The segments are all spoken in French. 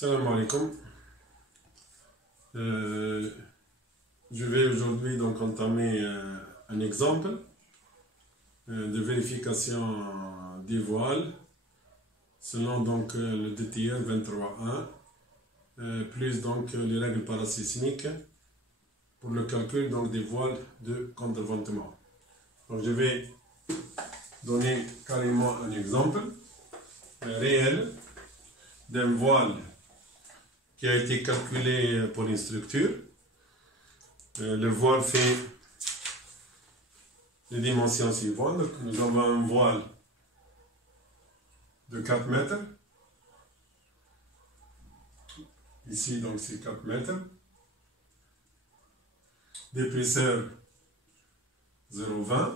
Salam alaikum. Je vais aujourd'hui donc entamer un exemple de vérification des voiles selon donc le DTR 23.1 plus donc les règles parasismiques pour le calcul donc des voiles de contreventement. Donc je vais donner carrément un exemple réel d'un voile qui a été calculé pour une structure. Le voile fait les dimensions suivantes. Donc, nous avons un voile de 4 mètres. Ici, donc, c'est 4 mètres. D'épaisseur 0,20.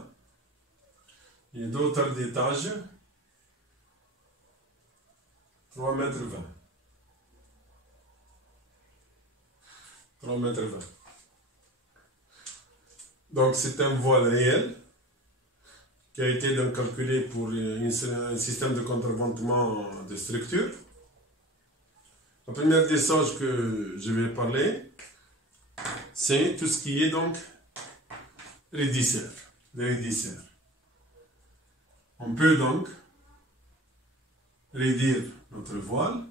Et d'autres d'étage 3 mètres 20. 3 mètres 20. Donc c'est un voile réel qui a été donc calculé pour un système de contreventement de structure. La première des choses que je vais parler, c'est tout ce qui est donc raidisseur. Les raidisseurs. On peut donc raidir notre voile.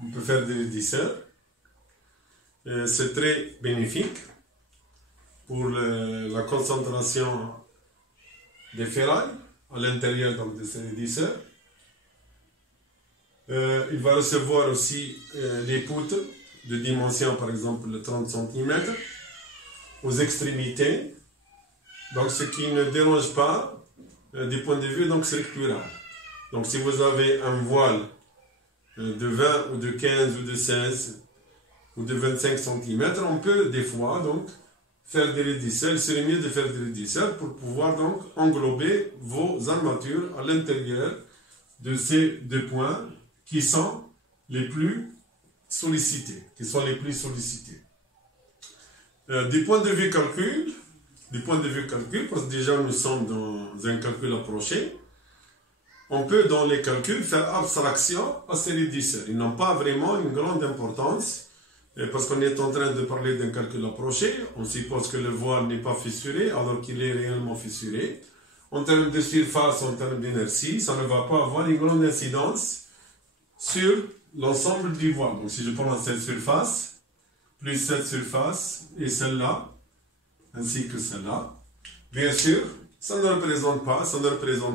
On peut faire des raidisseurs. C'est très bénéfique pour la concentration des ferrailles à l'intérieur de ces raidisseurs. Il va recevoir aussi les poutres de dimension par exemple de 30 cm aux extrémités. Donc ce qui ne dérange pas du point de vue donc structural. Donc si vous avez un voile de 20 ou de 15 ou de 16 ou de 25 cm, on peut des fois donc faire des raidisseurs. Il serait mieux de faire des raidisseurs pour pouvoir donc englober vos armatures à l'intérieur de ces deux points qui sont les plus sollicités. Du point de vue calcul, parce que déjà nous sommes dans un calcul approché, on peut dans les calculs faire abstraction à ces raidisseurs. Ils n'ont pas vraiment une grande importance parce qu'on est en train de parler d'un calcul approché. On suppose que le voile n'est pas fissuré alors qu'il est réellement fissuré. En termes de surface, en termes d'inertie, ça ne va pas avoir une grande incidence sur l'ensemble du voile. Donc si je prends cette surface, plus cette surface et celle-là, ainsi que celle-là, bien sûr, ça ne représente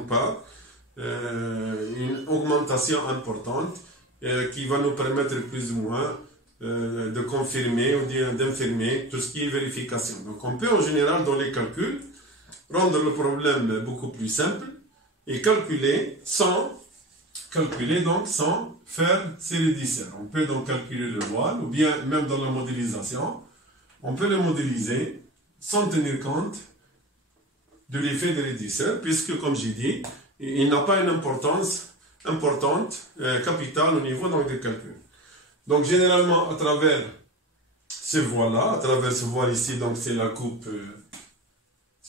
pas une augmentation importante qui va nous permettre plus ou moins de confirmer ou d'infirmer tout ce qui est vérification. Donc on peut en général dans les calculs rendre le problème beaucoup plus simple et calculer sans faire ces raidisseurs. On peut donc calculer le voile ou bien même dans la modélisation, on peut le modéliser sans tenir compte de l'effet des raidisseurs puisque comme j'ai dit, il n'a pas une importance importante, capitale au niveau donc, des calculs. Donc généralement à travers ce voile-là, ici, donc c'est la coupe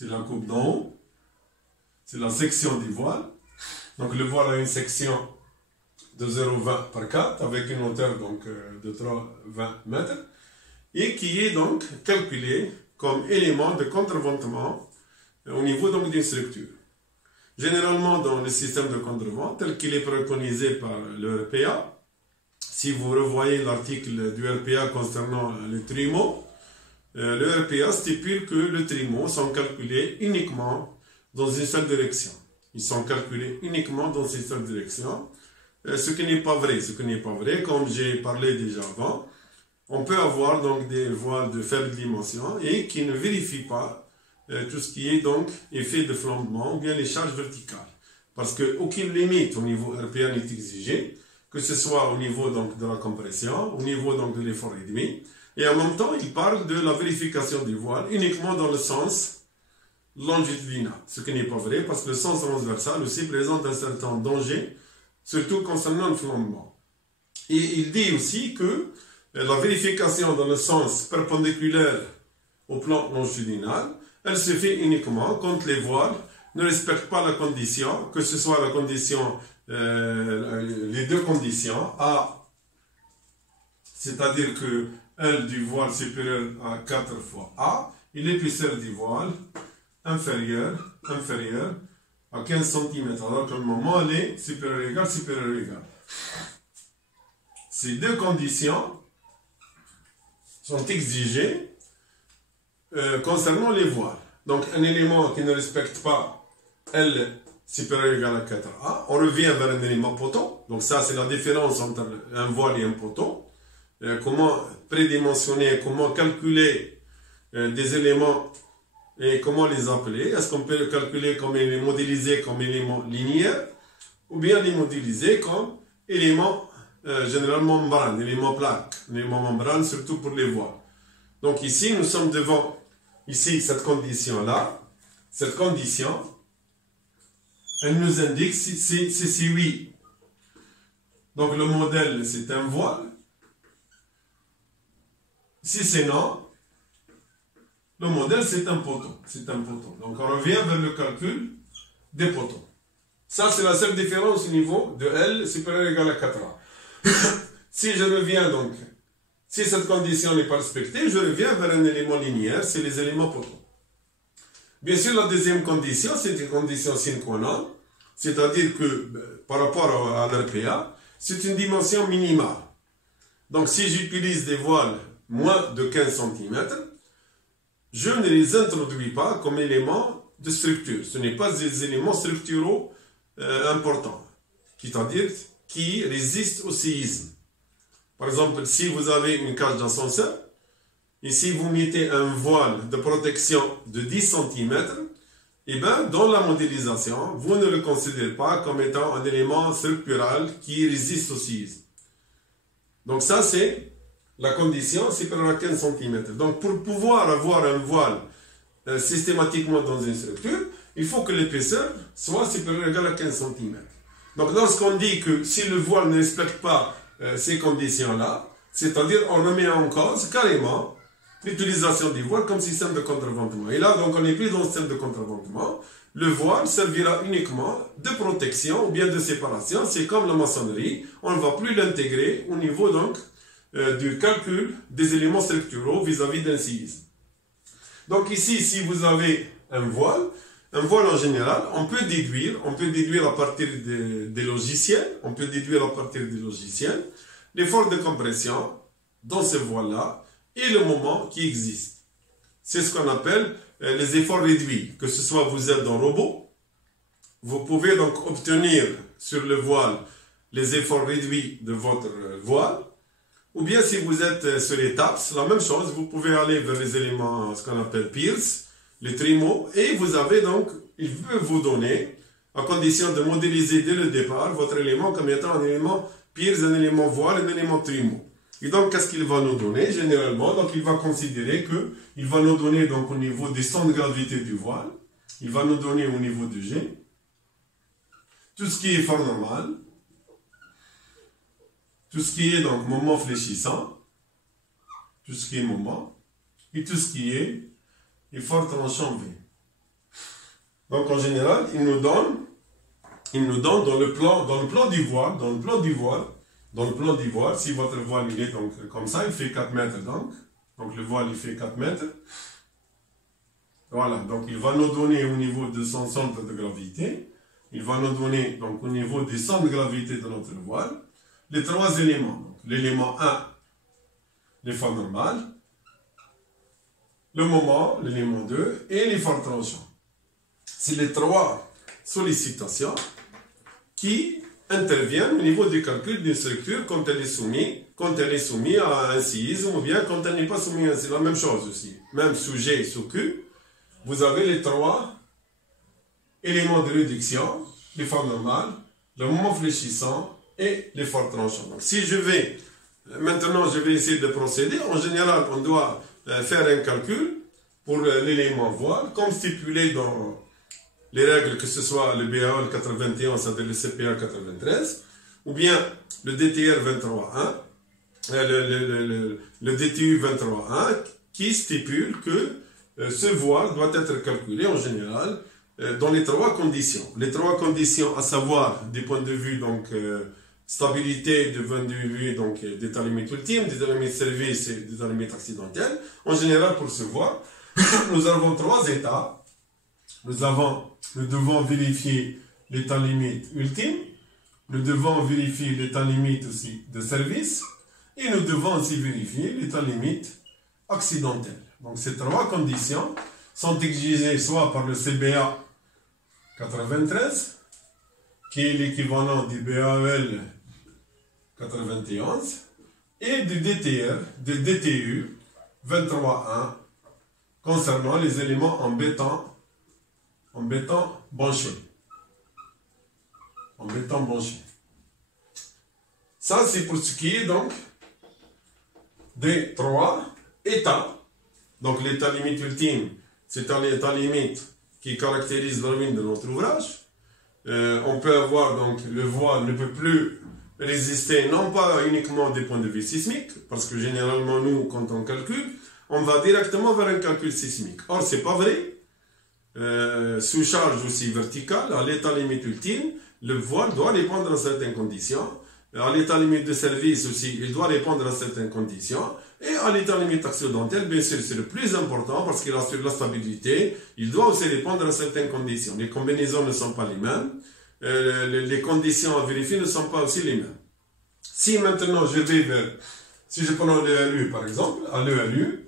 d'en haut, c'est la section du voile. Donc le voile a une section de 0,20 par 4 avec une hauteur donc de 3,20 mètres et qui est donc calculé comme élément de contreventement au niveau donc d'une structure. Généralement, dans le système de contrevent, tel qu'il est préconisé par le RPA, si vous revoyez l'article du RPA concernant le trimo, le RPA stipule que les trimos sont calculés uniquement dans une seule direction. Ils sont calculés uniquement dans une seule direction, ce qui n'est pas vrai. Comme j'ai parlé déjà avant, on peut avoir donc des voiles de faible dimension et qui ne vérifient pas tout ce qui est donc effet de flambement ou bien les charges verticales. Parce qu'aucune limite au niveau RPA n'est exigée, que ce soit au niveau donc de la compression, au niveau donc de l'effort réduit, et en même temps il parle de la vérification du voile uniquement dans le sens longitudinal, ce qui n'est pas vrai parce que le sens transversal aussi présente un certain danger, surtout concernant le flambement. Et il dit aussi que la vérification dans le sens perpendiculaire au plan longitudinal, elle se fait uniquement quand les voiles ne respecte pas la condition, que ce soit la condition, les deux conditions, A, c'est-à-dire que L du voile supérieur à 4 fois A, et l'épaisseur du voile inférieure à 15 cm. Alors que le moment, elle est supérieure égale. Ces deux conditions sont exigées concernant les voiles. Donc, un élément qui ne respecte pas L supérieur égale à 4A, on revient vers un élément poteau. Donc, ça, c'est la différence entre un voile et un poteau. Comment prédimensionner, comment calculer des éléments et comment les appeler. Est-ce qu'on peut calculer comme les modéliser comme éléments linéaires ou bien les modéliser comme éléments généralement membrane, éléments plaques, éléments membrane, surtout pour les voiles. Donc ici, nous sommes devant ici cette condition-là. Cette condition, elle nous indique si oui. Donc le modèle, c'est un voile. Si c'est non, le modèle, c'est un poteau. Donc on revient vers le calcul des poteaux. Ça, c'est la seule différence au niveau de L supérieur égal à 4A. Si je reviens donc, si cette condition n'est pas respectée, je reviens vers un élément linéaire, c'est les éléments poteaux. Bien sûr, la deuxième condition, c'est une condition sine qua non, c'est-à-dire que par rapport à l'RPA, c'est une dimension minimale. Donc si j'utilise des voiles moins de 15 cm, je ne les introduis pas comme éléments de structure. Ce n'est pas des éléments structuraux importants, c'est-à-dire qui résistent au séisme. Par exemple, si vous avez une cage d'ascenseur, et si vous mettez un voile de protection de 10 cm, et bien, dans la modélisation, vous ne le considérez pas comme étant un élément structural qui résiste au séisme. Donc ça, c'est la condition supérieure à 15 cm. Donc pour pouvoir avoir un voile systématiquement dans une structure, il faut que l'épaisseur soit supérieure ou égale à 15 cm. Donc lorsqu'on dit que si le voile ne respecte pas ces conditions-là, c'est-à-dire on remet en cause carrément l'utilisation du voile comme système de contreventement. Et là, donc, on est plus dans le système de contreventement. Le voile servira uniquement de protection ou bien de séparation. C'est comme la maçonnerie. On ne va plus l'intégrer au niveau donc du calcul des éléments structuraux vis-à-vis d'un séisme. Donc ici, si vous avez un voile en général, on peut déduire à partir des logiciels, l'effort de compression dans ce voile-là et le moment qui existe. C'est ce qu'on appelle les efforts réduits. Que ce soit vous êtes dans robot, vous pouvez donc obtenir sur le voile les efforts réduits de votre voile, ou bien si vous êtes sur les TAPS, la même chose, vous pouvez aller vers les éléments, ce qu'on appelle Pierce, les trimos, et vous avez donc, il peut vous donner, à condition de modéliser dès le départ, votre élément comme étant un élément Pierce, un élément voile, un élément trimo. Et donc, qu'est-ce qu'il va nous donner généralement? Donc, il va considérer qu'il va nous donner donc au niveau des centres de gravité du voile, il va nous donner au niveau du G, tout ce qui est effort normal, tout ce qui est donc moment fléchissant, tout ce qui est moment, et tout ce qui est effort tranchant V. Donc, en général, il nous donne dans le plan du voile, si votre voile il est donc comme ça, il fait 4 mètres donc le voile il fait 4 mètres. Voilà, donc il va nous donner au niveau de son centre de gravité, il va nous donner donc au niveau des centres de gravité de notre voile, les trois éléments. L'élément 1, l'effort normal, le moment, l'élément 2, et l'effort tranchant. C'est les trois sollicitations qui interviennent au niveau du calcul d'une structure quand elle est soumise à un séisme ou bien quand elle n'est pas soumise à un séisme. C'est la même chose aussi. Même sous G et sous Q, vous avez les trois éléments de réduction, l'effort normal, le moment fléchissant et l'effort tranchant. Donc si maintenant je vais essayer de procéder. En général, on doit faire un calcul pour l'élément voile, comme stipulé dans les règles, que ce soit le BAOL 81, c'est-à-dire le CPA 93, ou bien le DTR 23.1, le DTU 23.1, qui stipule que ce voile doit être calculé en général dans les trois conditions. Les trois conditions, à savoir, du point de vue donc, stabilité, du point de vue donc, d'état limite ultime, d'état limite service et d'état limite accidentel. En général, pour se voir, nous avons trois états. Nous devons vérifier l'état limite ultime, nous devons vérifier l'état limite aussi de service, et nous devons aussi vérifier l'état limite accidentel. Donc ces trois conditions sont exigées soit par le CBA 93, qui est l'équivalent du BAL 91, et du DTU 23.1, concernant les éléments en béton branché. En béton branché. Ça, c'est pour ce qui est donc des trois états. Donc, l'état limite ultime, c'est l'état limite qui caractérise la ruine de notre ouvrage. On peut avoir donc le voile ne peut plus résister non pas uniquement des points de vue sismiques, parce que généralement, nous, quand on calcule, on va directement vers un calcul sismique. Or, ce n'est pas vrai. Sous charge aussi verticale, à l'état limite ultime, le voile doit répondre à certaines conditions. À l'état limite de service aussi, il doit répondre à certaines conditions. Et à l'état limite accidentel, bien sûr, c'est le plus important parce qu'il assure la stabilité. Il doit aussi répondre à certaines conditions. Les combinaisons ne sont pas les mêmes. Les conditions à vérifier ne sont pas aussi les mêmes. Si maintenant je vais vers, si je prends l'ELU par exemple, à l'ELU,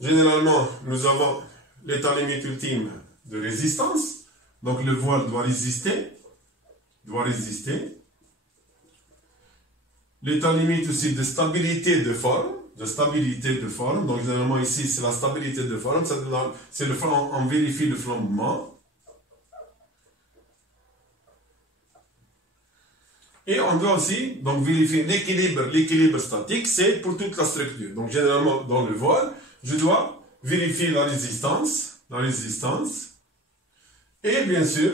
généralement, nous avons l'état limite ultime de résistance. Donc, le voile doit résister. L'état limite aussi de stabilité de forme. Donc, généralement, ici, c'est la stabilité de forme. C'est le flanc, on vérifie le flambement. Et on doit aussi donc, vérifier l'équilibre statique, c'est pour toute la structure. Donc généralement dans le voile, je dois vérifier la résistance, et bien sûr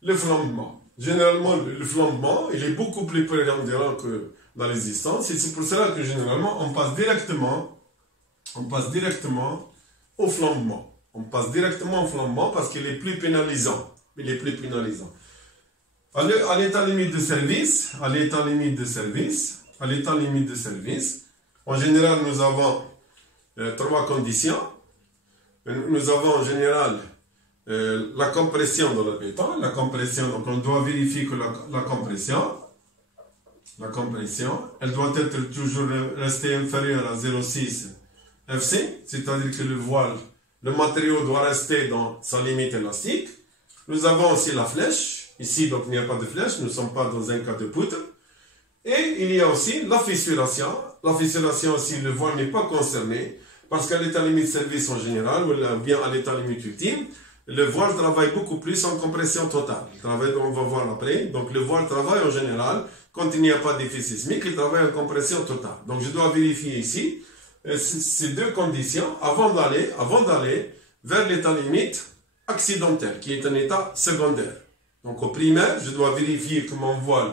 le flambement. Généralement le flambement, il est beaucoup plus prépondérant que la résistance, et c'est pour cela que généralement on passe directement au flambement. Parce qu'il est plus pénalisant. À l'état limite de service, en général, nous avons trois conditions. Nous avons en général la compression dans le béton. La compression, donc on doit vérifier que la compression, elle doit être toujours rester inférieure à 0,6 FC, c'est-à-dire que le matériau doit rester dans sa limite élastique. Nous avons aussi la flèche. Ici, donc, il n'y a pas de flèche, nous ne sommes pas dans un cas de poutre. Et il y a aussi la fissuration. La fissuration, aussi, le voile n'est pas concerné, parce qu'à l'état limite service en général, ou bien à l'état limite ultime, le voile travaille beaucoup plus en compression totale. On va voir après. Donc, le voile travaille en général, quand il n'y a pas d'effet sismique, il travaille en compression totale. Donc, je dois vérifier ici ces deux conditions avant d'aller vers l'état limite accidentel, qui est un état secondaire. Donc au primaire, je dois vérifier que mon voile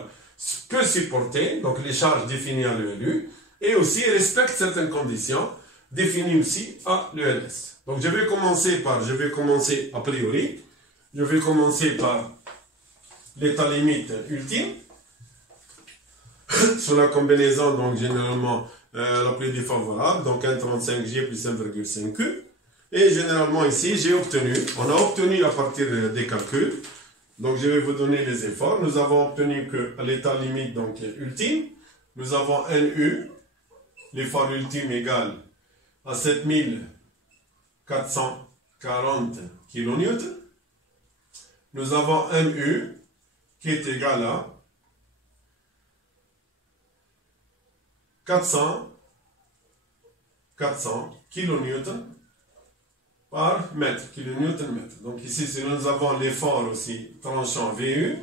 peut supporter, donc les charges définies à l'ELU, et aussi respecte certaines conditions définies aussi à l'ELS. Donc je vais commencer a priori, par l'état limite ultime, sur la combinaison, donc généralement la plus défavorable, donc 1,35G plus 1,5Q. Et généralement ici, on a obtenu à partir des calculs. Donc je vais vous donner les efforts. Nous avons obtenu qu'à l'état limite donc ultime, nous avons NU, l'effort ultime égal à 7440 kN. Nous avons MU qui est égal à 400 kN par mètre, kilonewton mètre. Donc ici, si nous avons l'effort aussi tranchant VU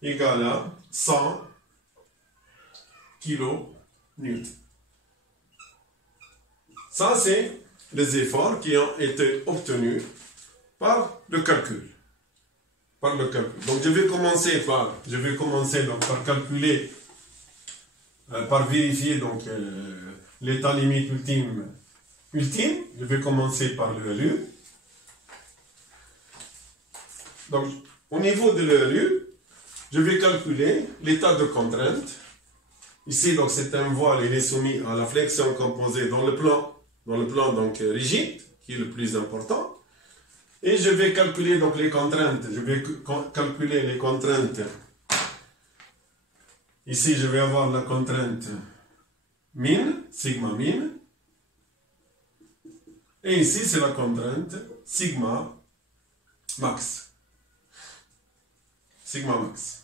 égal à 100 kN. Ça, c'est les efforts qui ont été obtenus par le calcul. Donc je vais commencer par calculer, par vérifier donc l'état limite ultime. Je vais commencer par le LU. Donc, au niveau de l'ELU, je vais calculer l'état de contrainte. Ici, donc, c'est un voile, il est soumis à la flexion composée dans le plan donc, rigide, qui est le plus important. Et je vais calculer donc les contraintes. Je vais calculer les contraintes. Ici, je vais avoir la contrainte min, sigma min. Et ici, c'est la contrainte sigma max. Sigma max.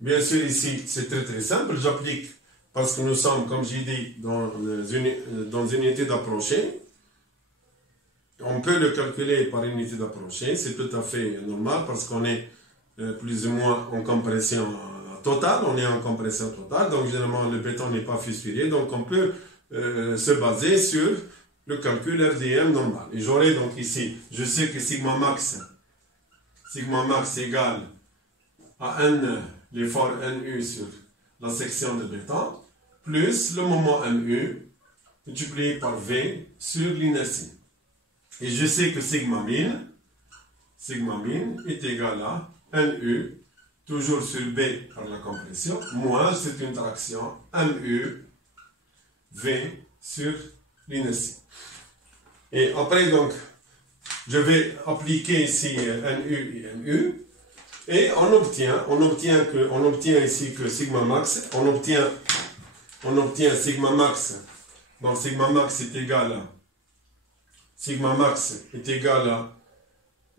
Bien sûr, ici, c'est très simple. J'applique, parce que nous sommes, comme j'ai dit, dans une unité d'approché. On peut le calculer par unité d'approché. C'est tout à fait normal parce qu'on est plus ou moins en compression totale. On est en compression totale. Donc, généralement, le béton n'est pas fissuré. Donc, on peut se baser sur le calcul RDM normal. Et j'aurai donc ici, je sais que sigma max égale à N, l'effort NU sur la section de béton, plus le moment MU multiplié par V sur l'inertie. Et je sais que sigma min est égal à NU, toujours sur B par la compression, moins c'est une traction MU V sur l'inertie. Et après, donc, je vais appliquer ici NU et MU. Et on obtient ici que sigma max, on obtient sigma max. Donc sigma max est égal à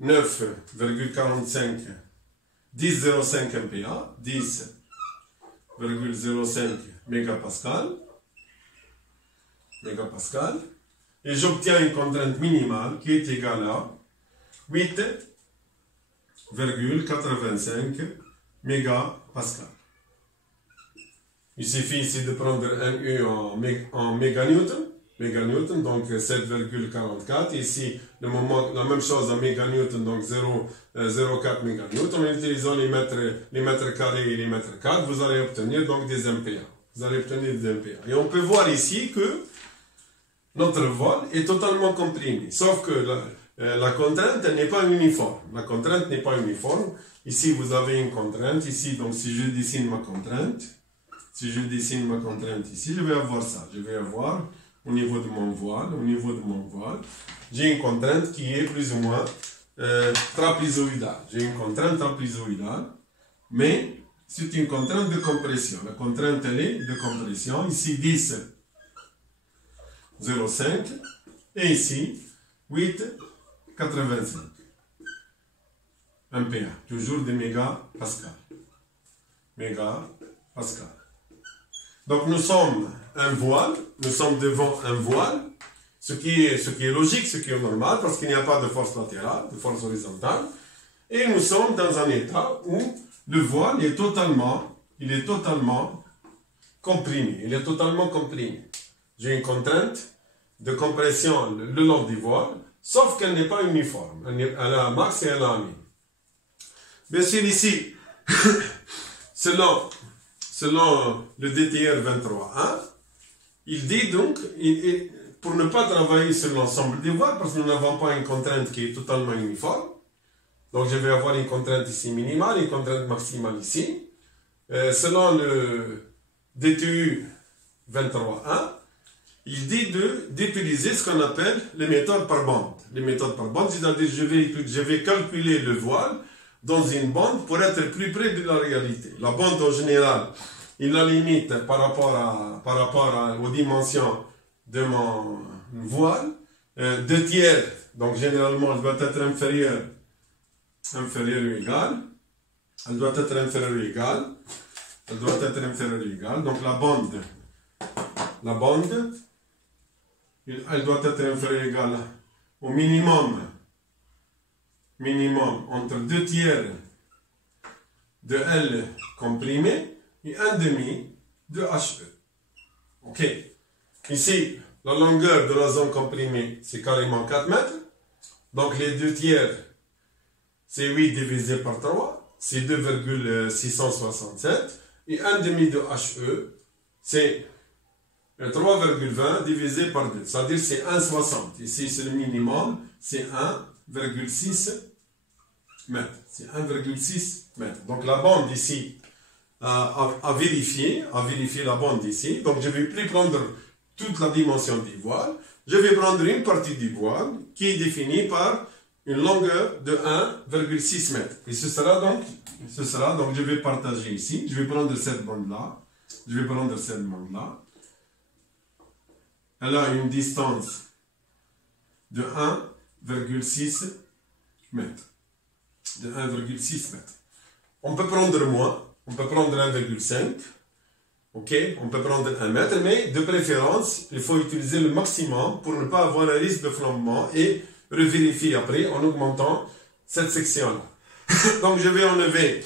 9,45 10,05 MPa, 10,05 mégapascal. Et j'obtiens une contrainte minimale qui est égale à 8,85 mégapascal. Il suffit ici de prendre un U en méganewton, donc 7,44. Ici, la même chose en méganewton, donc 0,04 méganewton. En utilisant les mètres carrés et les mètres carrés, vous allez obtenir donc des MPa. Et on peut voir ici que notre voile est totalement comprimé, sauf que la contrainte n'est pas uniforme. Ici, vous avez une contrainte. Ici, donc, si je dessine ma contrainte ici, je vais avoir ça. Je vais avoir, au niveau de mon voile, j'ai une contrainte qui est plus ou moins trapézoïdale. J'ai une contrainte trapézoïdale, mais c'est une contrainte de compression. La contrainte, elle est de compression. Ici, 10,05. Et ici, 8,85 MPa, toujours des mégapascal. Donc nous sommes devant un voile, ce qui est logique, ce qui est normal, parce qu'il n'y a pas de force latérale, de force horizontale, et nous sommes dans un état où le voile est totalement comprimé. J'ai une contrainte de compression le long du voile, sauf qu'elle n'est pas uniforme. Elle a un max et elle a un min. Bien sûr, ici, selon le DTR 23.1, il dit donc, pour ne pas travailler sur l'ensemble des voiles, parce que nous n'avons pas une contrainte qui est totalement uniforme, donc je vais avoir une contrainte ici minimale, une contrainte maximale ici. Selon le DTU 23.1, il dit d'utiliser ce qu'on appelle les méthodes par bande. Les méthodes par bande, c'est-à-dire je vais calculer le voile dans une bande pour être plus près de la réalité. La bande en général, il la limite par rapport aux dimensions de mon voile. 2 tiers, donc généralement, elle doit être inférieure ou égale. Elle doit être inférieure ou égale. Donc la bande, elle doit être inférieure ou égale au minimum entre 2 tiers de L comprimé et 1/2 de HE. Ok. Ici, la longueur de la zone comprimée, c'est carrément 4 mètres. Donc les 2 tiers, c'est 8 divisé par 3, c'est 2,667. Et 1/2 de HE, c'est 3,20 divisé par 2. C'est-à-dire c'est 1,60. Ici, c'est le minimum, c'est 1,6 mètres. C'est 1,6 mètres. Donc la bande ici, à vérifier la bande ici. Donc je ne vais plus prendre toute la dimension du voile. Je vais prendre une partie du voile qui est définie par une longueur de 1,6 mètres. Et ce sera donc, je vais partager ici. Je vais prendre cette bande-là. Elle a une distance de 1,6 mètres. On peut prendre moins. On peut prendre 1,5. Ok, on peut prendre 1 mètre, mais de préférence, il faut utiliser le maximum pour ne pas avoir un risque de flambement et revérifier après en augmentant cette section-là. Donc je vais enlever.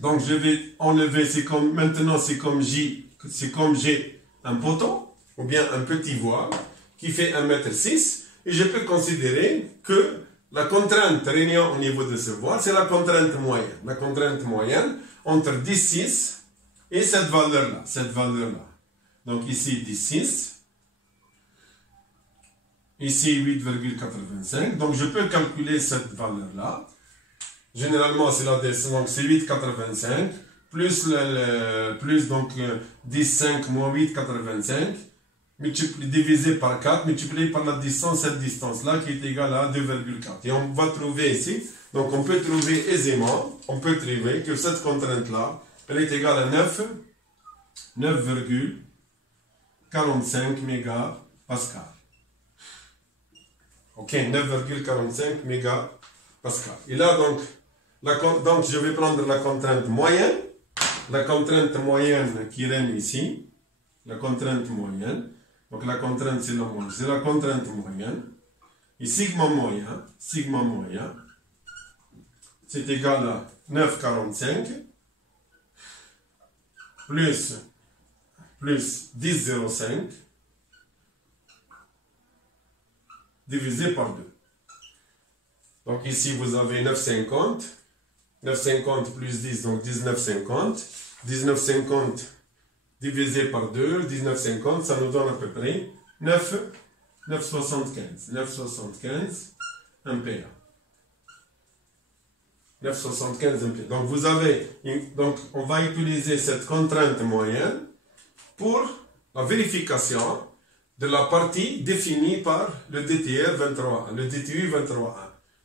Maintenant c'est comme j'ai un poteau ou bien un petit voile qui fait 1,6 m et je peux considérer que la contrainte régnant au niveau de ce voile, c'est la contrainte moyenne. La contrainte moyenne entre 10,6 et cette valeur-là. Donc ici 10,6. Ici 8,85. Donc je peux calculer cette valeur-là. Généralement c'est la descente. Donc c'est 8,85 plus donc 10,5 moins 8,85 divisé par 4 multiplié par la distance, cette distance-là qui est égale à 2,4. Et on va trouver ici, donc on peut trouver aisément, que cette contrainte-là, elle est égale à 9,45 mégapascal. Ok, 9,45 mégapascal. Et là, donc, je vais prendre la contrainte moyenne. La contrainte moyenne qui règne ici. La contrainte moyenne. Donc la contrainte, c'est la contrainte moyenne. Et sigma moyen, c'est égal à 9,45 plus 10,05 divisé par 2. Donc ici, vous avez 9,50. 9,50 plus 10, donc 19,50. 19,50 divisé par 2, 19,50, ça nous donne à peu près 9,75. 9,75 ampères. 9,75 ampères. Donc vous avez, on va utiliser cette contrainte moyenne pour la vérification de la partie définie par le DTR 23, le DTU 23.1.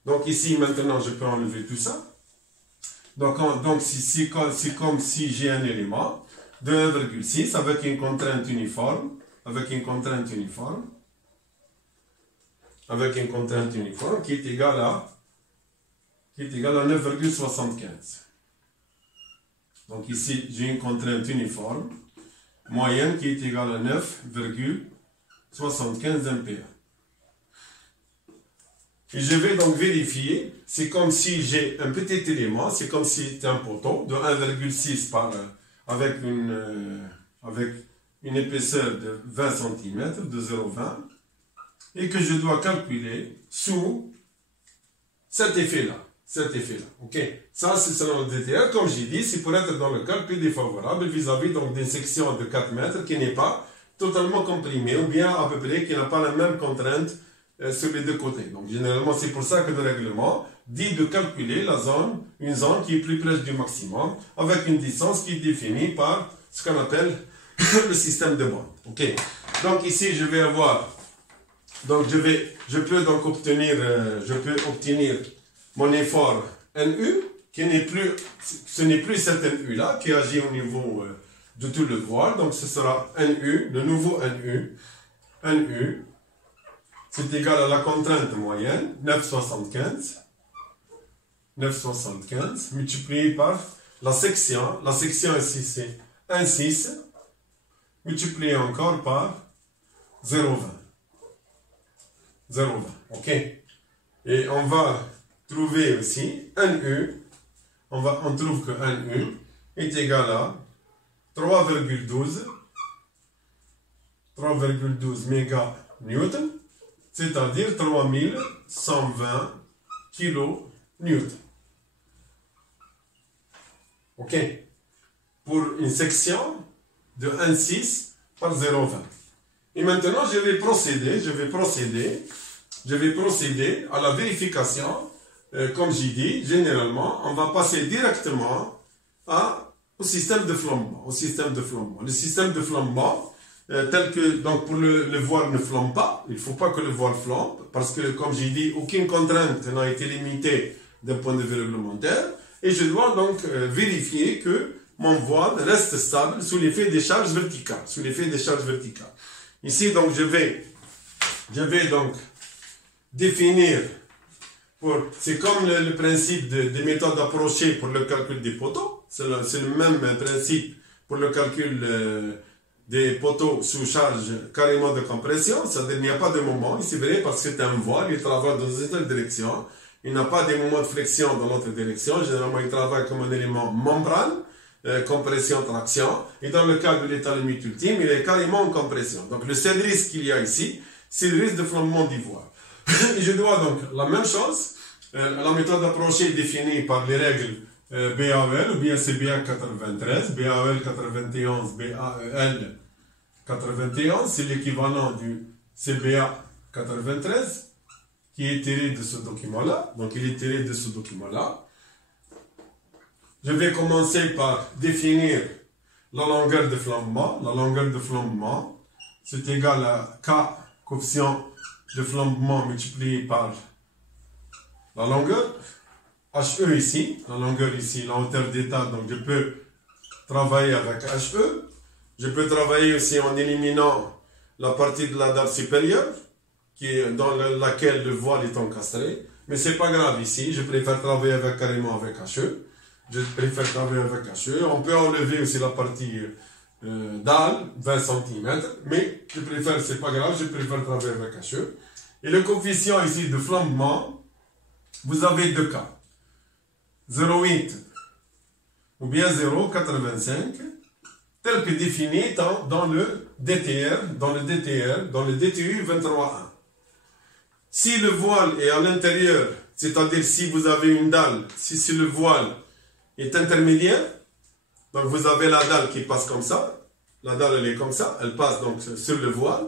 Donc ici maintenant je peux enlever tout ça. Donc c'est comme si j'ai un élément de 1,6 avec une contrainte uniforme, qui est égale à 9,75. Donc ici j'ai une contrainte uniforme moyenne qui est égale à 9,75 ampères. Et je vais donc vérifier, c'est comme si j'ai un petit élément, c'est comme si c'était un poteau de 1,6 avec une épaisseur de 20 cm, de 0,20, et que je dois calculer sous cet effet-là. Ok. Ça, c'est selon le DTR. Comme j'ai dit, c'est pour être dans le cas plus défavorable vis-à-vis donc d'une section de 4 mètres qui n'est pas totalement comprimée, ou bien à peu près qui n'a pas la même contrainte sur les deux côtés. Donc généralement, c'est pour ça que le règlement dit de calculer une zone qui est plus proche du maximum, avec une distance qui est définie par ce qu'on appelle le système de bande. Ok. Donc ici, je vais avoir, donc je peux obtenir mon effort NU, ce n'est plus cet NU là qui agit au niveau de tout le voile. Donc ce sera NU, le nouveau NU, c'est égal à la contrainte moyenne, 9,75 multiplié par la section. La section ici c'est 1,6 multiplié encore par 0,20. Ok. Et on va trouver aussi un U. On trouve que un U est égal à 3,12 méganewtons, c'est-à-dire 3120 kilonewtons. Ok. Pour une section de 1,6 par 0,20. Et maintenant, je vais procéder à la vérification. Comme j'ai dit, généralement, on va passer directement au système de flambement. Le système de flambement, tel que, donc pour le voile ne flambe pas, il ne faut pas que le voile flambe, parce que, comme j'ai dit, aucune contrainte n'a été limitée d'un point de vue réglementaire, et je dois donc vérifier que mon voile reste stable sous l'effet des charges verticales. Ici, donc, je vais donc définir, c'est comme le principe des méthodes approchées pour le calcul des poteaux, c'est le même principe pour le calcul des poteaux sous charge carrément de compression, c'est-à-dire qu'il n'y a pas de moment, c'est vrai parce que c'est un voile, il travaille dans une seule direction, il n'a pas de moments de flexion dans l'autre direction, généralement il travaille comme un élément membrane, compression, traction, et dans le cas de l'état limite ultime, il est carrément en compression. Donc le seul risque qu'il y a ici, c'est le risque de flambement du voile. Et je dois donc la même chose, la méthode approchée est définie par les règles BAEL ou bien CBA 93, BAEL 91, BAEL 91, c'est l'équivalent du CBA 93 qui est tiré de ce document-là. Donc il est tiré de ce document-là. Je vais commencer par définir la longueur de flambement. La longueur de flambement, c'est égal à K, coefficient de flambement multiplié par la longueur. HE ici, la longueur ici, la hauteur d'état, donc je peux travailler avec HE. Je peux travailler aussi en éliminant la partie de la dalle supérieure, dans laquelle le voile est encastré. Mais c'est pas grave ici, je préfère travailler carrément avec HE. On peut enlever aussi la partie dalle, 20 cm, mais c'est pas grave, je préfère travailler avec HE. Et le coefficient ici de flambement, vous avez deux cas. 0,8 ou bien 0,85, tel que défini dans le DTU 23.1. Si le voile est à l'intérieur, c'est-à-dire si vous avez une dalle, si le voile est intermédiaire, donc vous avez la dalle qui passe comme ça, la dalle elle est comme ça, elle passe donc sur le voile,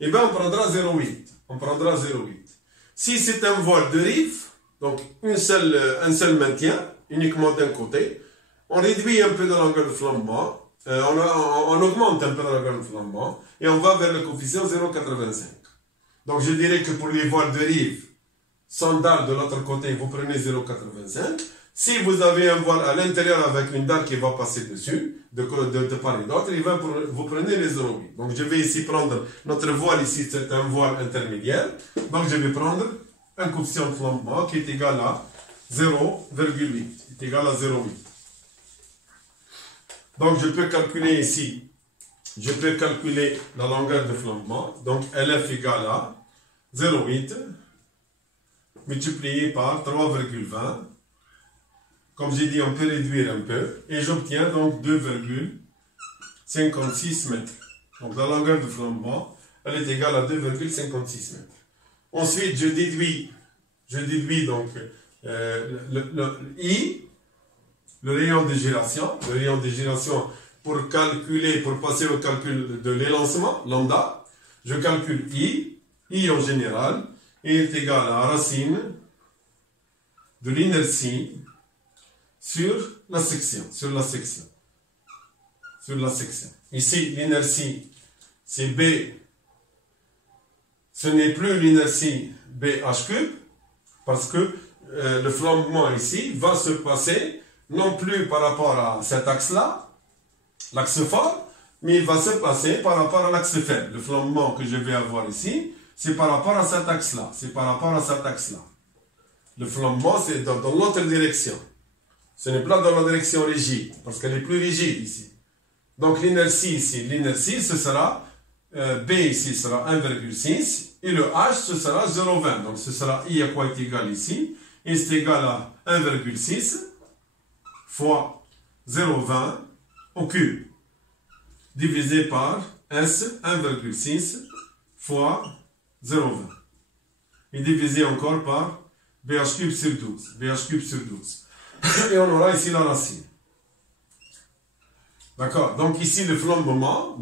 et bien on prendra 0,8. Si c'est un voile de rive, donc un seul maintien, uniquement d'un côté, on réduit un peu de la longueur de flambement, on augmente un peu la longueur de flambement, et on va vers le coefficient 0,85. Donc je dirais que pour les voiles de rive, sans dalle de l'autre côté, vous prenez 0,85. Si vous avez un voile à l'intérieur avec une dalle qui va passer dessus, de part et d'autre, vous prenez les 0,8. Donc je vais ici prendre, notre voile ici c'est un voile intermédiaire, donc je vais prendre un coefficient de flambement qui est égal à 0,8. Donc je peux calculer ici, la longueur de flambement, donc LF égale à 0,8 multiplié par 3,20. Comme j'ai dit, on peut réduire un peu, et j'obtiens donc 2,56 mètres. Donc la longueur de flambement, elle est égale à 2,56 mètres. Ensuite, je déduis donc le I, le rayon de giration. Pour passer au calcul de l'élancement, lambda, je calcule I en général, est égal à racine de l'inertie sur la section. Ici, l'inertie, c'est B. Ce n'est plus l'inertie BH3, parce que le flambement ici va se passer non plus par rapport à cet axe-là, l'axe fort, mais il va se passer par rapport à l'axe faible. Le flambement que je vais avoir ici, c'est par rapport à cet axe-là. Le flambement, c'est dans l'autre direction. Ce n'est pas dans la direction rigide, parce qu'elle est plus rigide ici. Donc l'inertie ici, ce sera, B ici sera 1,6, et le H, ce sera 0,20. Donc ce sera I à quoi est égal ici, et c'est égal à 1,6 fois 0,20 au cube, divisé par S, 1,6 fois 0,20. Et divisé encore par BH cube sur 12. Et on aura ici la racine. D'accord? Donc ici, le flambement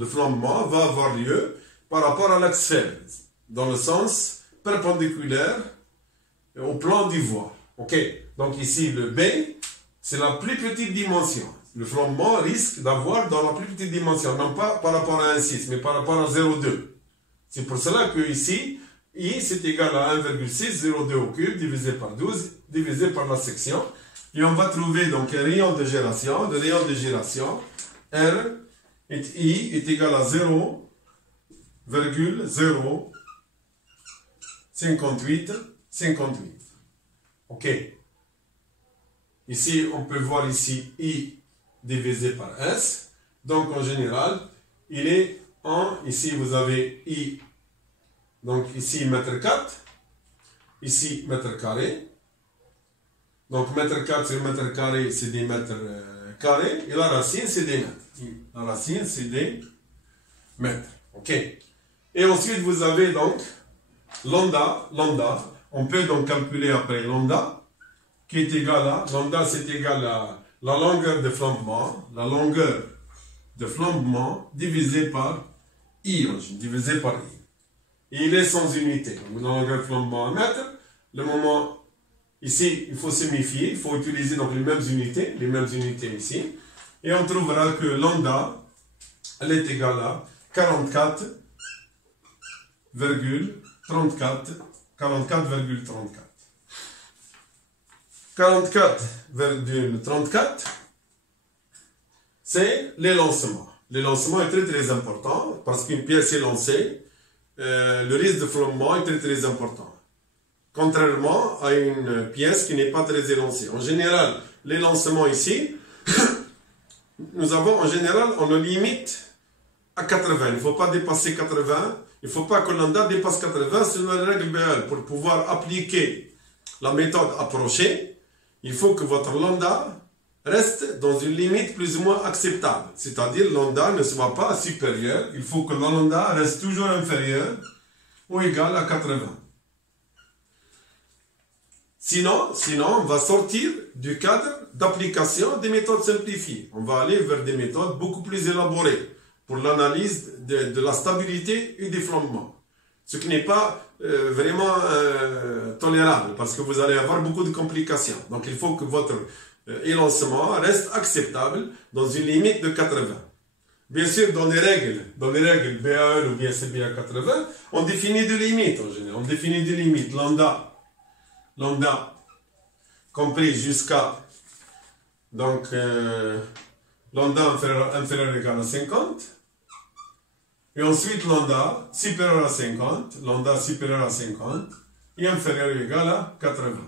va avoir lieu par rapport à l'axe faible, dans le sens perpendiculaire au plan du voile. Ok? Donc ici, le B, c'est la plus petite dimension. Le flambement risque d'avoir dans la plus petite dimension, non pas par rapport à 1,6, mais par rapport à 0,2. C'est pour cela que ici, I c'est égal à 1,602 au cube divisé par 12, divisé par la section. Et on va trouver donc un rayon de gyration. Le rayon de gyration, R et I est égal à 0,058. Ok. Ici, on peut voir ici I divisé par S. Donc, en général, il est en, ici, vous avez I, donc ici, mètre 4, ici, mètre carré. Donc, mètre 4 sur mètre carré, c'est des mètres carrés, et la racine, c'est des mètres. La racine, c'est des mètres. Ok. Et ensuite, vous avez donc lambda. On peut donc calculer après lambda, qui est égal à, lambda, c'est égal à la longueur de flambement, divisé par I, divisé par I. Et il est sans unité. Donc, la longueur de flambement en mètres, le moment, ici, il faut signifier, il faut utiliser donc les mêmes unités ici, et on trouvera que lambda, elle est égale à 44,34. 44,34, c'est les lancements. Le lancement est très très important parce qu'une pièce est lancée, le risque de flambement est très très important. Contrairement à une pièce qui n'est pas très élancée. En général, les lancements ici, nous avons en général, on le limite à 80. Il ne faut pas dépasser 80. Il ne faut pas que lambda dépasse 80 selon la règle BL. Pour pouvoir appliquer la méthode approchée, il faut que votre lambda reste dans une limite plus ou moins acceptable. C'est-à-dire lambda ne soit pas supérieur. Il faut que la lambda reste toujours inférieure ou égale à 80. Sinon, on va sortir du cadre d'application des méthodes simplifiées. On va aller vers des méthodes beaucoup plus élaborées pour l'analyse de la stabilité et des flambements. Ce qui n'est pas vraiment tolérable parce que vous allez avoir beaucoup de complications. Donc il faut que votre élancement reste acceptable dans une limite de 80. Bien sûr, dans les règles BAL ou bien CBA 80, on définit des limites en général. On définit des limites lambda compris jusqu'à donc lambda inférieur ou égal à 50. Et ensuite, lambda supérieur à 50, et inférieur ou égal à 80.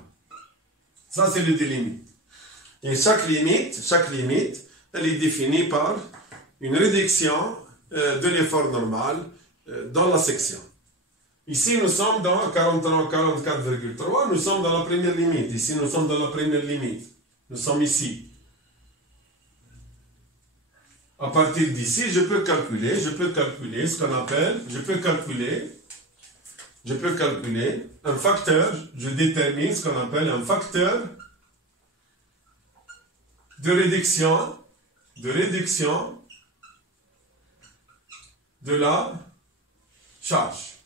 Ça, c'est les deux limites. Et chaque limite, elle est définie par une réduction de l'effort normal dans la section. Ici, nous sommes dans 44,3, nous sommes dans la première limite. Ici, nous sommes dans la première limite. Nous sommes ici. À partir d'ici, je peux calculer ce qu'on appelle, je peux calculer un facteur, je détermine ce qu'on appelle un facteur de réduction de la charge.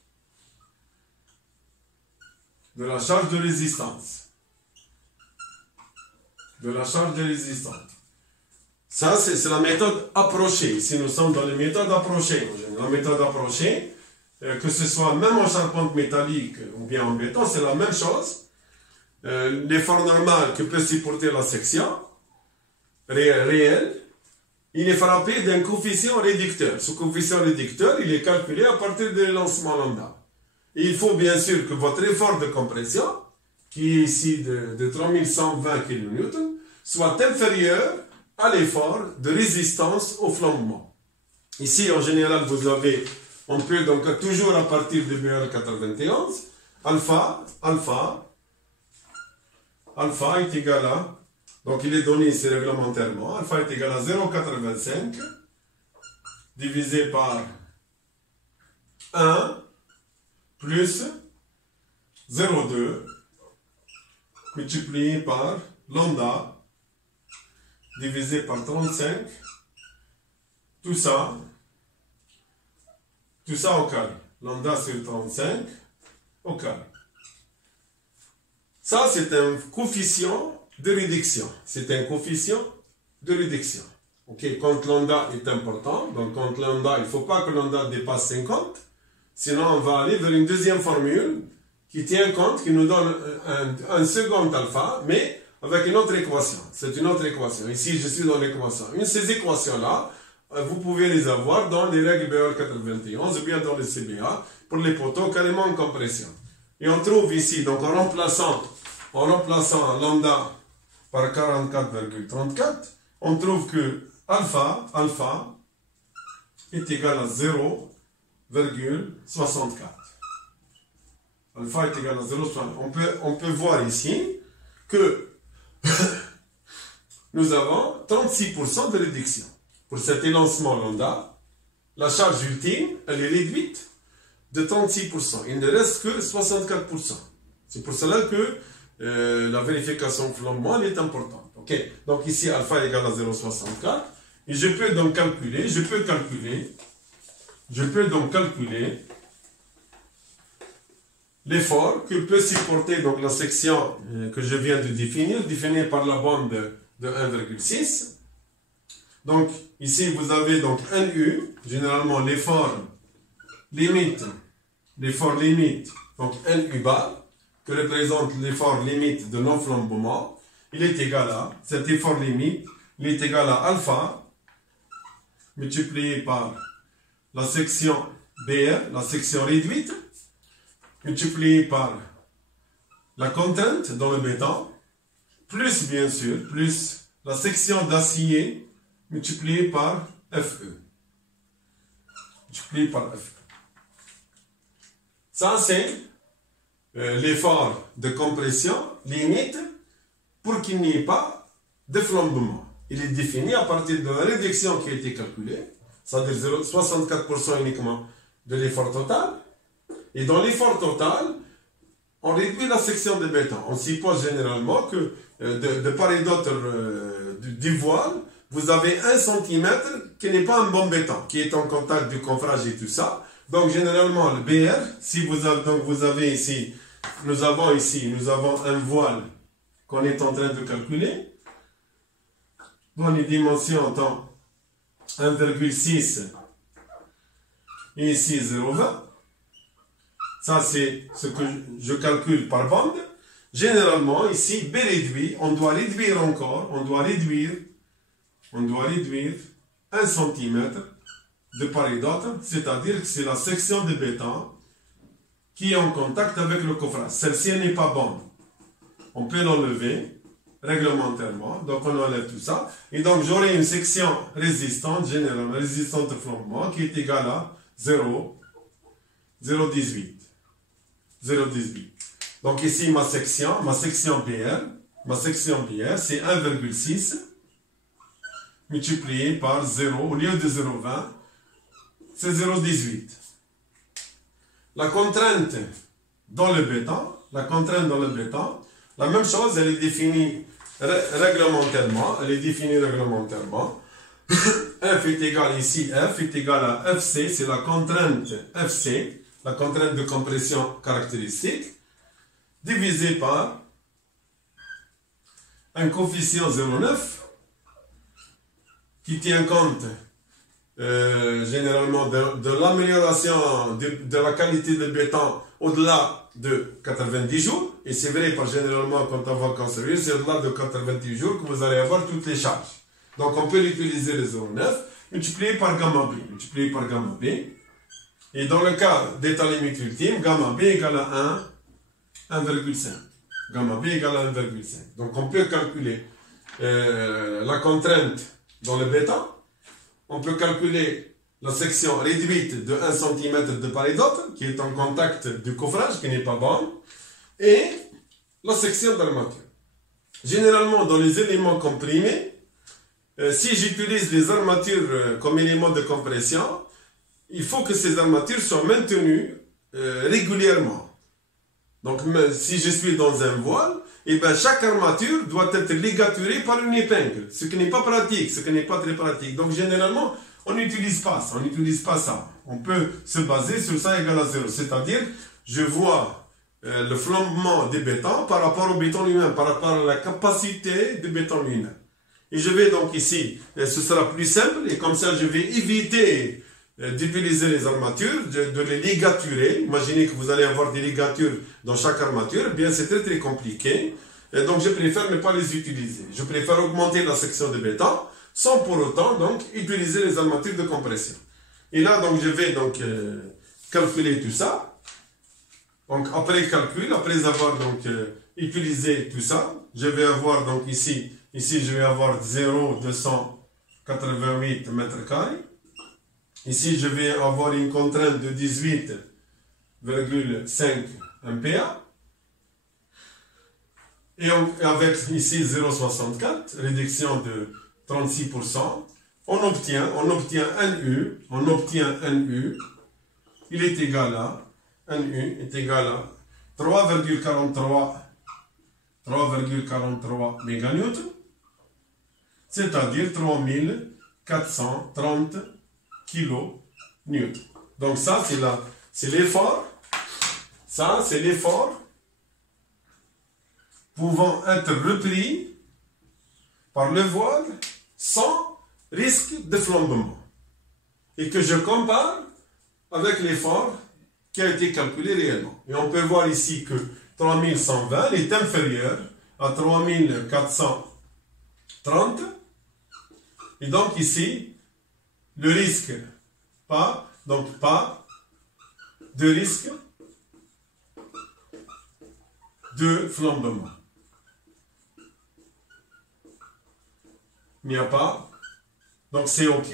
De la charge de résistance. Ça, c'est la méthode approchée. Si nous sommes dans les méthodes approchées, la méthode approchée, que ce soit même en charpente métallique ou bien en béton, c'est la même chose. L'effort normal que peut supporter la section réelle, il est frappé d'un coefficient réducteur. Ce coefficient réducteur, il est calculé à partir du lancement lambda. Et il faut bien sûr que votre effort de compression, qui est ici de 3120 kN, soit inférieur à l'effort de résistance au flambement. Ici, en général, on peut donc toujours à partir de BL 91, alpha est égal à, donc il est donné ici réglementairement, alpha est égal à 0,85 divisé par 1 plus 0,2 multiplié par lambda divisé par 35 tout ça au carré. Lambda sur 35 au carré. Ça, c'est un coefficient de réduction. C'est un coefficient de réduction. Ok, quand lambda est important, donc quand lambda, il ne faut pas que lambda dépasse 50, sinon on va aller vers une deuxième formule qui tient compte, qui nous donne un second alpha, mais avec une autre équation. C'est une autre équation. Ici, je suis dans l'équation. Ces équations-là, vous pouvez les avoir dans les règles BR 91 ou bien dans le CBA pour les poteaux carrément en compression. Et on trouve ici, donc en remplaçant lambda par 44,34, on trouve que alpha est égal à 0,64. Alpha est égal à 0,64. On peut voir ici que nous avons 36% de réduction. Pour cet élancement lambda, la charge ultime, elle est réduite de 36%. Il ne reste que 64%. C'est pour cela que la vérification flambement est importante. Okay. Donc ici, alpha est égal à 0,64. Et je peux donc calculer l'effort que peut supporter donc la section que je viens de définie par la bande de 1,6. Donc, ici, vous avez donc un U, généralement l'effort limite, donc un U bar, que représente l'effort limite de non-flambement, il est égal à, cet effort limite, il est égal à alpha, multiplié par la section BR, la section réduite, multiplié par la contrainte dans le béton, plus bien sûr, plus la section d'acier, multiplié par FE. Multiplié par FE. Ça, c'est l'effort de compression limite pour qu'il n'y ait pas de flambement. Il est défini à partir de la réduction qui a été calculée, c'est-à-dire 64% uniquement de l'effort total. Et dans l'effort total, on réduit la section de béton. On suppose généralement que de part et d'autre du voile, vous avez 1 cm qui n'est pas un bon béton, qui est en contact du coffrage et tout ça. Donc, généralement, le BR, si vous avez ici, nous avons un voile qu'on est en train de calculer, dont les dimensions étant 1,6 et ici 0,20. Ça, c'est ce que je calcule par bande. Généralement, ici, B réduit, on doit réduire encore, on doit réduire 1 cm de part et d'autre, c'est-à-dire que c'est la section de béton qui est en contact avec le coffrage. Celle-ci n'est pas bonne. On peut l'enlever réglementairement, donc on enlève tout ça. Et donc j'aurai une section résistante, généralement résistante au flambement, qui est égale à 0,18. Donc ici ma section BR, c'est 1,6 multiplié par 0, au lieu de 0,20, c'est 0,18. La contrainte dans le béton, la même chose, elle est définie réglementairement, F est égal ici, F est égal à FC, c'est la contrainte FC, la contrainte de compression caractéristique, divisé par un coefficient 0,9 qui tient compte généralement de l'amélioration de la qualité de béton au-delà de 90 jours. Et c'est vrai, parce que généralement, quand on va construire, c'est au-delà de 90 jours que vous allez avoir toutes les charges. Donc, on peut utiliser le 0,9 multiplié par gamma B. Et dans le cas d'état limite ultime, gamma B égale à 1,5. Donc, on peut calculer la contrainte dans le béton. On peut calculer la section réduite de 1 cm de part et d'autre, qui est en contact du coffrage, qui n'est pas bonne, et la section d'armature. Généralement, dans les éléments comprimés, si j'utilise les armatures comme éléments de compression, il faut que ces armatures soient maintenues régulièrement. Donc, si je suis dans un voile, et bien chaque armature doit être ligaturée par une épingle, ce qui n'est pas pratique, ce qui n'est pas très pratique. Donc, généralement, on n'utilise pas ça, on n'utilise pas ça. On peut se baser sur ça égale à 0. C'est-à-dire, je vois le flambement des bétons par rapport au béton lui-même, par rapport à la capacité du béton lui-même. Et je vais donc ici, ce sera plus simple, et comme ça je vais éviter d'utiliser les armatures, de les ligaturer. Imaginez que vous allez avoir des ligatures dans chaque armature, eh bien c'est très très compliqué. Et donc je préfère ne pas les utiliser. Je préfère augmenter la section de béton sans pour autant donc utiliser les armatures de compression. Et là donc je vais donc calculer tout ça. Donc après calcul, après avoir donc utilisé tout ça, je vais avoir donc ici je vais avoir 0,288 mètres carrés. Ici je vais avoir une contrainte de 18,5 MPa. Et avec ici 0,64, réduction de 36%, on obtient NU, il est égal à, NU est égal à 3,43 méganewtons, c'est-à-dire 3430 kilonewtons. Donc ça, c'est l'effort, ça c'est l'effort pouvant être repris par le voile sans risque de flambement. Et que je compare avec l'effort qui a été calculé réellement. Et on peut voir ici que 3120 est inférieur à 3430. Et donc ici, le risque, pas de risque de flambement. Il n'y a pas. Donc c'est OK.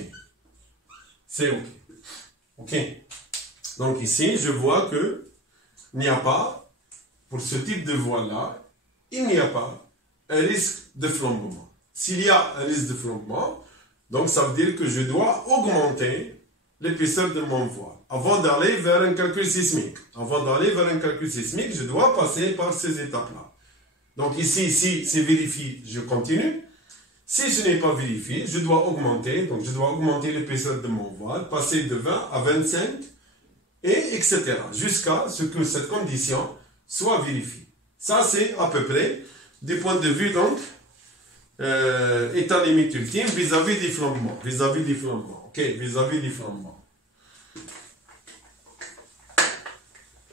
C'est OK. OK. Donc ici, je vois que il n'y a pas, pour ce type de voile-là, il n'y a pas un risque de flambement. S'il y a un risque de flambement, donc ça veut dire que je dois augmenter l'épaisseur de mon voile. Avant d'aller vers un calcul sismique. Je dois passer par ces étapes-là. Donc ici, si c'est vérifié, je continue. Si ce n'est pas vérifié, je dois augmenter. Donc je dois augmenter l'épaisseur de mon voile, passer de 20 à 25, et etc. Jusqu'à ce que cette condition soit vérifiée. Ça, c'est à peu près du point de vue, donc, état limite ultime vis-à-vis du flambement. OK, vis-à-vis du flambement.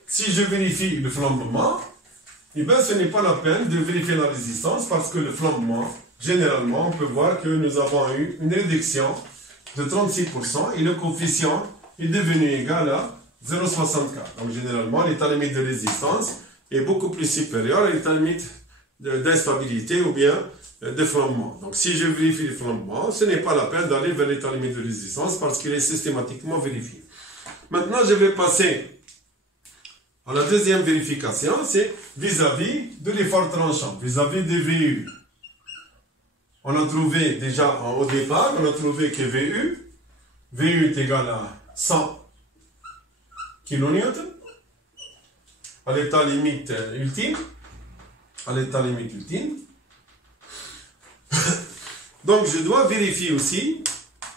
Si je vérifie le flambement, eh bien, ce n'est pas la peine de vérifier la résistance parce que le flambement, généralement, on peut voir que nous avons eu une réduction de 36% et le coefficient est devenu égal à 0,64. Donc, généralement, l'état limite de résistance est beaucoup plus supérieur à l'état limite d'instabilité ou bien de flambement. Donc, si je vérifie le flambement, ce n'est pas la peine d'aller vers l'état limite de résistance parce qu'il est systématiquement vérifié. Maintenant, je vais passer à la deuxième vérification, c'est vis-à-vis de l'effort tranchant, vis-à-vis des VU. On a trouvé déjà au départ, on a trouvé que VU est égal à 100 kN à l'état limite ultime. Donc je dois vérifier aussi,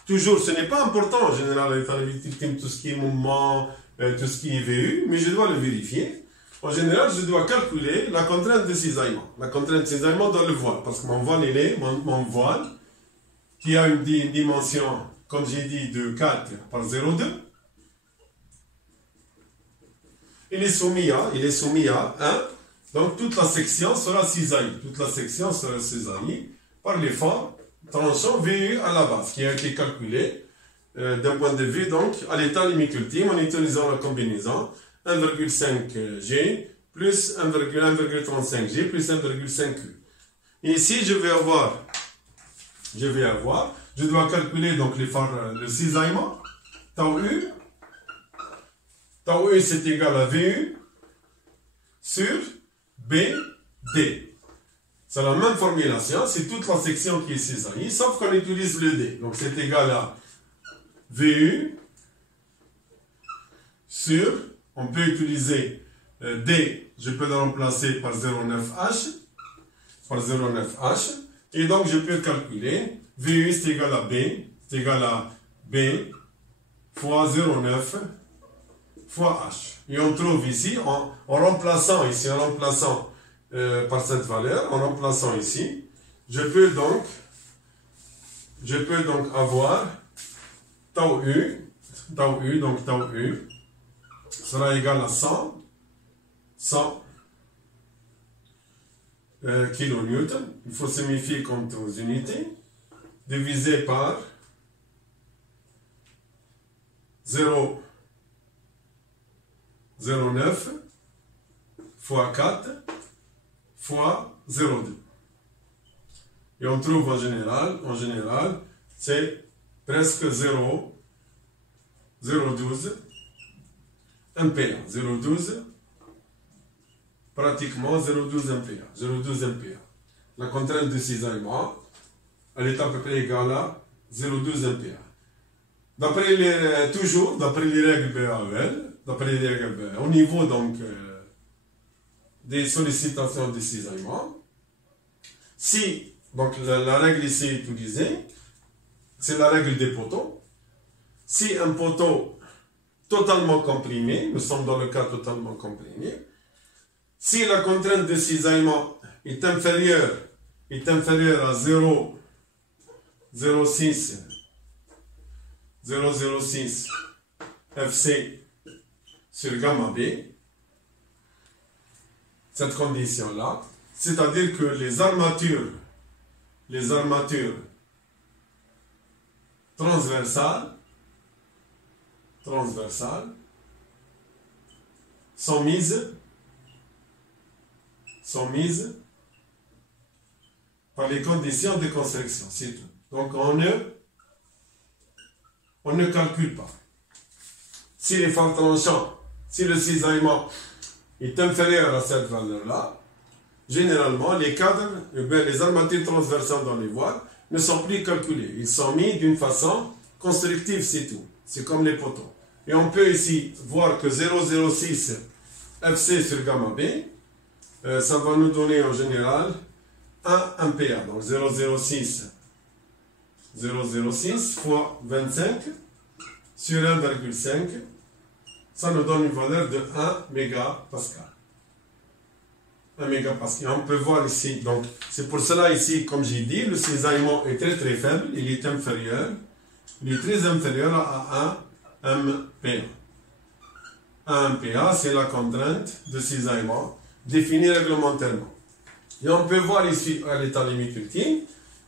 toujours ce n'est pas important en général à l'état limite ultime, tout ce qui est mouvement, tout ce qui est VU, mais je dois le vérifier. En général, je dois calculer la contrainte de cisaillement. La contrainte de cisaillement dans le voile, parce que mon voile, mon voile, qui a une dimension, comme j'ai dit, de 4 par 0,2, il est soumis à 1. Donc, toute la section sera cisaillée. Par l'effort tranchant VU à la base, qui a été calculé d'un point de vue, donc, à l'état limite ultime, en utilisant la combinaison 1,5G plus 1,35G plus 1,5Q. Et ici, je dois calculer donc l'effort, le cisaillement, tau U. Tau U, c'est égal à VU sur BD. C'est la même formulation, c'est toute la section qui est cisaillée, sauf qu'on utilise le D. Donc, c'est égal à VU sur, on peut utiliser D, je peux le remplacer par 0,9H, et donc je peux calculer, VU c'est égal à B, c'est égal à B fois 0,9 fois H. Et on trouve ici, en remplaçant ici, par cette valeur, en remplaçant ici, je peux donc avoir tau U, donc tau U sera égal à 100 kilonewtons, il faut signifier comme aux unités, divisé par 0,09 fois 4 fois 0,2. Et on trouve en général, c'est presque 0,12 MPa. 0,12, pratiquement 0,12 MPa. 0,12 MPa. La contrainte de cisaillement, elle est à peu près égale à 0,12 MPa. D'après les règles BAEL, au niveau donc des sollicitations de cisaillement, si donc la règle ici utilisée, c'est la règle des poteaux. Si un poteau totalement comprimé, nous sommes dans le cas totalement comprimé, si la contrainte de cisaillement est inférieure à 0,06 FC sur gamma B, cette condition-là, c'est-à-dire que les armatures transversales sont mises par les conditions de construction, c'est tout. Donc on ne calcule pas. Si les phares tranchants, si le cisaillement est inférieur à cette valeur-là, généralement les cadres, les armatures transversales dans les voiles ne sont plus calculés. Ils sont mis d'une façon constructive, c'est tout. C'est comme les poteaux. Et on peut ici voir que 0,06 FC sur gamma B, ça va nous donner en général 1 MPa. Donc 0,06 fois 25 sur 1,5, ça nous donne une valeur de 1 mégapascal. 1 mégapascal. On peut voir ici, donc c'est pour cela ici, comme j'ai dit, le cisaillement est très très faible, il est très inférieur à 1 MPa. 1 MPa, c'est la contrainte de cisaillement définie réglementairement. Et on peut voir ici, à l'état limite ultime,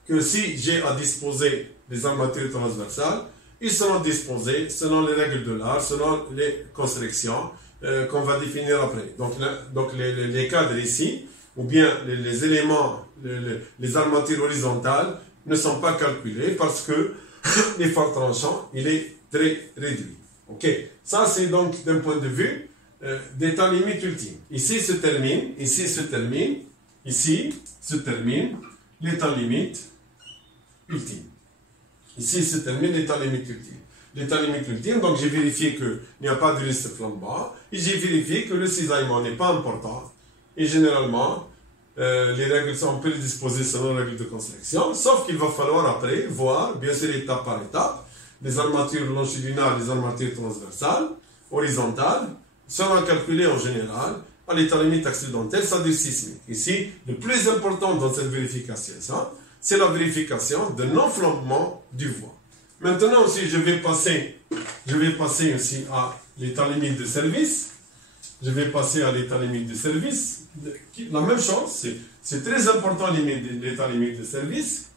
que si j'ai à disposer des armatures transversales, ils seront disposés selon les règles de l'art, selon les constructions qu'on va définir après. Donc les cadres ici, ou bien les éléments, les armatures horizontales, ne sont pas calculés parce que les phares tranchants, il est très réduit. Ok, ça c'est donc d'un point de vue d'état limite ultime. Ici se termine l'état limite ultime. Ici se termine l'état limite ultime. L'état limite ultime, donc j'ai vérifié qu'il n'y a pas de risque flambant, et j'ai vérifié que le cisaillement n'est pas important, et généralement, les règles sont, on peut les disposer selon les règles de construction, sauf qu'il va falloir après voir, bien sûr étape par étape, les armatures longitudinales, les armatures transversales, horizontales, seront calculées en général à l'état limite accidentel, c'est-à-dire sismique. Ici, le plus important dans cette vérification, c'est la vérification de non-flambement du voie. Maintenant aussi, je vais passer aussi à l'état limite de service. La même chose, c'est très important l'état limite de service.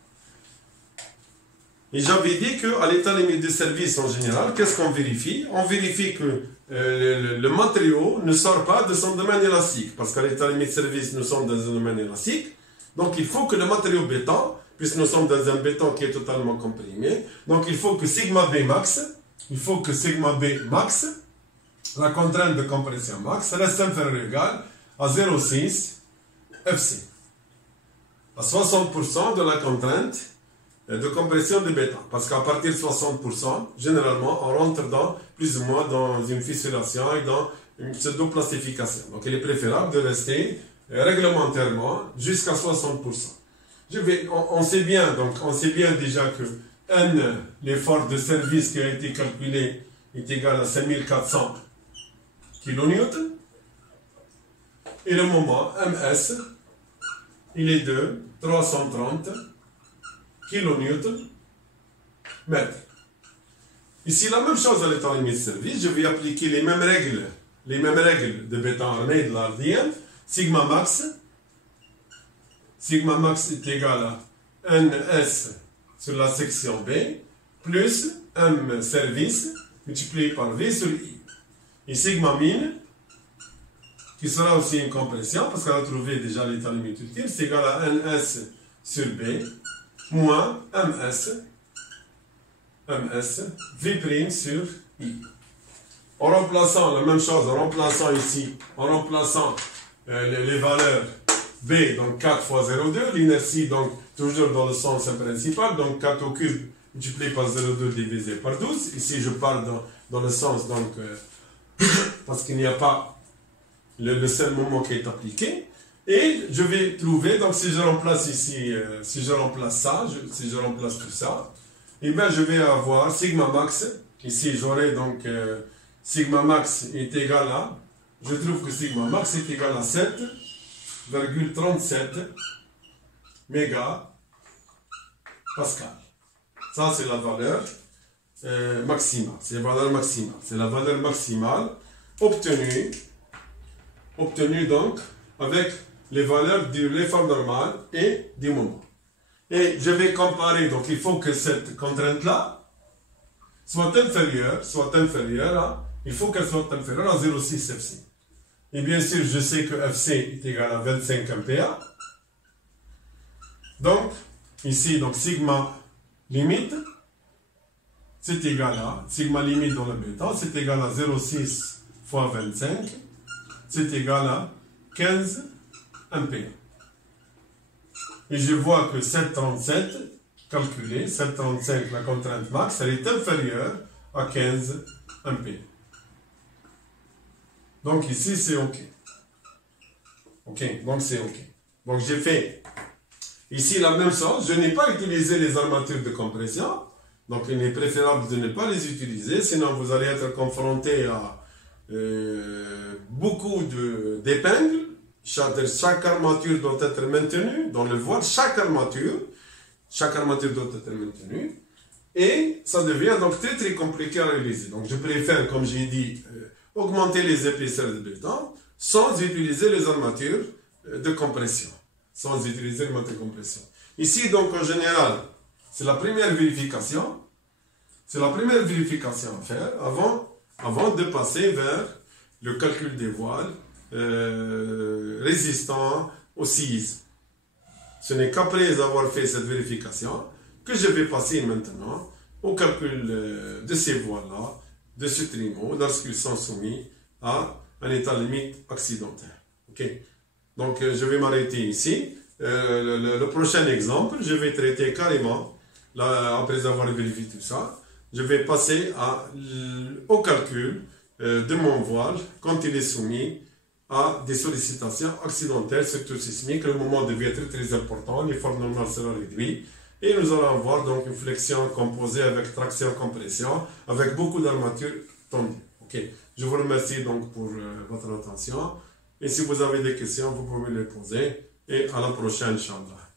Et j'avais dit qu'à l'état limite de service en général, qu'est-ce qu'on vérifie? On vérifie que le matériau ne sort pas de son domaine élastique. Parce qu'à l'état limite de service, nous sommes dans un domaine élastique. Donc il faut que le matériau béton, puisque nous sommes dans un béton qui est totalement comprimé, donc il faut que sigma B max, la contrainte de compression max, reste inférieure ou égale à 0,6 FC. À 60% de la contrainte de compression de béton. Parce qu'à partir de 60%, généralement, on rentre plus ou moins dans une fissuration et dans une pseudo-plastification. Donc il est préférable de rester réglementairement jusqu'à 60%. On sait bien déjà N, l'effort de service qui a été calculé, est égal à 5400 kN. Et le moment MS, il est de 330 kN/m. Ici, la même chose à l'état limite de service. Je vais appliquer les mêmes règles de béton armé de l'ARDN. Sigma max est égal à NS sur la section B plus M service multiplié par V sur I. Et sigma min, qui sera aussi une compression, parce qu'on a trouvé déjà l'état limite ultime, c'est égal à NS sur B moins MS V' sur I. En remplaçant la même chose, en remplaçant les valeurs B, donc 4 fois 0,2, l'inertie, donc toujours dans le sens principal, donc 4 au cube multiplié par 0,2 divisé par 12. Ici, je parle dans le sens, donc, parce qu'il n'y a pas le seul moment qui est appliqué. Et je vais trouver, donc si je remplace ici, si je remplace tout ça, et bien je vais avoir sigma max. Ici, j'aurai donc sigma max est égal à, je trouve que sigma max est égal à 7,37 mégapascal. Ça, c'est la valeur maximale. C'est la valeur maximale. C'est la valeur maximale obtenue donc avec les valeurs de l'effort normal et du moment. Et je vais comparer, donc il faut que cette contrainte-là soit inférieure à, il faut qu'elle soit inférieure à 0,6 FC. Et bien sûr, je sais que FC est égal à 25 MPa. Donc, ici, donc sigma limite, c'est égal à, sigma limite dans le béton, c'est égal à 0,6 fois 25, c'est égal à 15 MPa. Et je vois que 737, calculé, 735, la contrainte max, elle est inférieure à 15 MPa. Donc ici, c'est OK. OK, donc c'est OK. Donc j'ai fait ici la même chose. Je n'ai pas utilisé les armatures de compression. Donc il est préférable de ne pas les utiliser. Sinon, vous allez être confronté à beaucoup d'épingles. Chaque armature doit être maintenue dans le voile. Chaque armature doit être maintenue. Et ça devient donc très très compliqué à réaliser. Donc je préfère, comme j'ai dit, augmenter les épaisseurs de béton sans utiliser les armatures de compression. Ici, donc, en général, c'est la première vérification. C'est la première vérification à faire avant de passer vers le calcul des voiles résistants au séisme. Ce n'est qu'après avoir fait cette vérification que je vais passer maintenant au calcul de ces voiles-là, de ce trimot, lorsqu'ils sont soumis à un état limite accidentel. Okay. Donc, je vais m'arrêter ici. Le prochain exemple, je vais traiter carrément, là, après avoir vérifié tout ça, je vais passer au calcul de mon voile quand il est soumis à des sollicitations accidentelles, surtout sismiques. Le moment devient très très important, l'effort normal sera réduit. Et nous allons avoir donc une flexion composée avec traction-compression, avec beaucoup d'armatures tendues. Okay. Je vous remercie donc pour votre attention. Et si vous avez des questions, vous pouvez les poser. Et à la prochaine, Inch'Allah.